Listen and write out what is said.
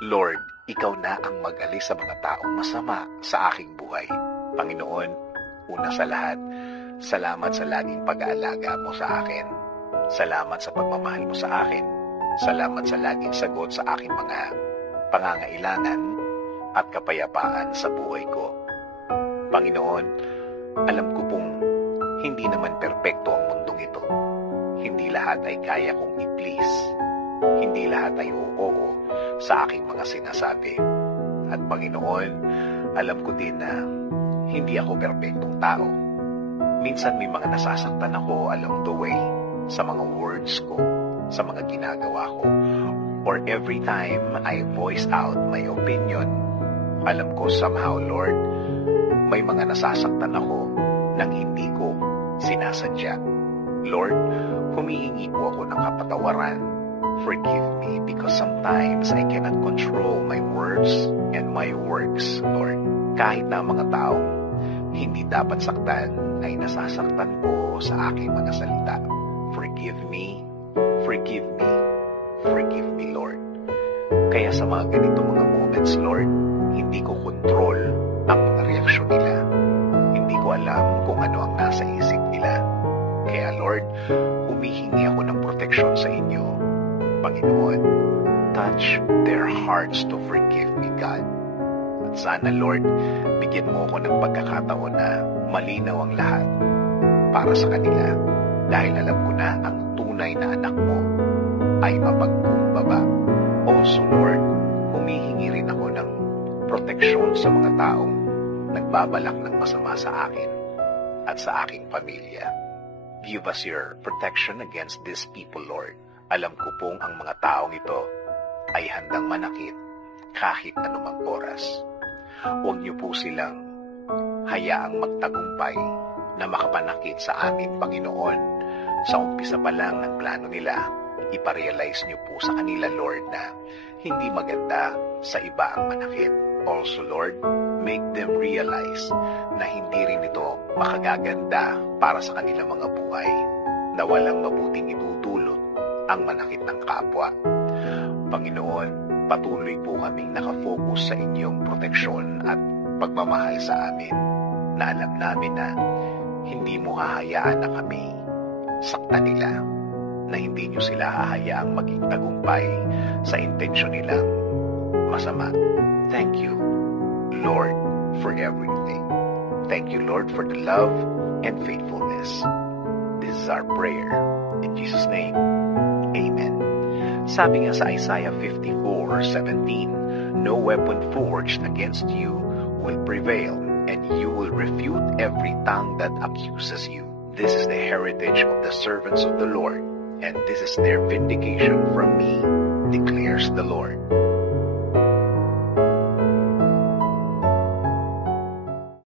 Lord, Ikaw na ang mag-alis sa mga taong masama sa aking buhay. Panginoon, una sa lahat, salamat sa laging pag-aalaga mo sa akin. Salamat sa pagmamahal mo sa akin. Salamat sa laging sagot sa aking mga pangangailangan at kapayapaan sa buhay ko. Panginoon, alam ko pong hindi naman perpekto ang mundong ito. Hindi lahat ay kaya kong i-please. Hindi lahat ay oo sa aking mga sinasabi. At Panginoon, alam ko din na hindi ako perpektong tao. Minsan may mga nasasaktan ako along the way sa mga words ko, sa mga ginagawa ko. Or every time I voice out my opinion, alam ko somehow, Lord, may mga nasasaktan ako nang hindi ko sinasadya. Lord, humihingi po ako ng kapatawaran. Forgive me because sometimes I cannot control my words and my works, Lord. Kahit na mga taong hindi dapat saktan ay nasasaktan ko sa aking mga salita. Forgive me, forgive me, forgive me, Lord. Kaya sa mga ganito mga moments, Lord, hindi ko control ang mga reaksyon nila. Hindi ko alam kung ano ang nasa isip nila. Kaya Lord, humihingi ako ng proteksyon sa inyo. Panginoon, touch their hearts to forgive me, God. At sana, Lord, bigyan mo ako ng pagkakataon na malinaw ang lahat para sa kanila. Dahil alam ko na ang tunay na anak mo ay mapagkumbaba. Also, Lord, humihingi rin ako ng proteksyon sa mga taong nagbabalak ng masama sa akin at sa aking pamilya. Give us your protection against these people, Lord. Alam ko pong ang mga taong ito ay handang manakit kahit anumang oras. Huwag niyo po silang hayaang magtagumpay na makapanakit sa amin, Panginoon. Sa umpisa pa lang ng plano nila, iparealize niyo po sa kanila, Lord, na hindi maganda sa iba ang manakit. Also, Lord, make them realize na hindi rin ito makagaganda para sa kanilang mga buhay, na walang mabuting itutulot ang manakit ng kapwa. Panginoon, patuloy po kaming nakafocus sa inyong proteksyon at pagmamahal sa amin, na alam namin na hindi mo hahayaan na kami saktan nila, na hindi nyo sila hahayaang maging tagumpay sa intensyon nilang masama. Thank you, Lord, for everything. Thank you, Lord, for the love and faithfulness. This is our prayer. In Jesus' name, Amen. Sabi nga sa Isaiah 54:17, no weapon forged against you will prevail, and you will refute every tongue that accuses you. This is the heritage of the servants of the Lord, and this is their vindication from me, declares the Lord.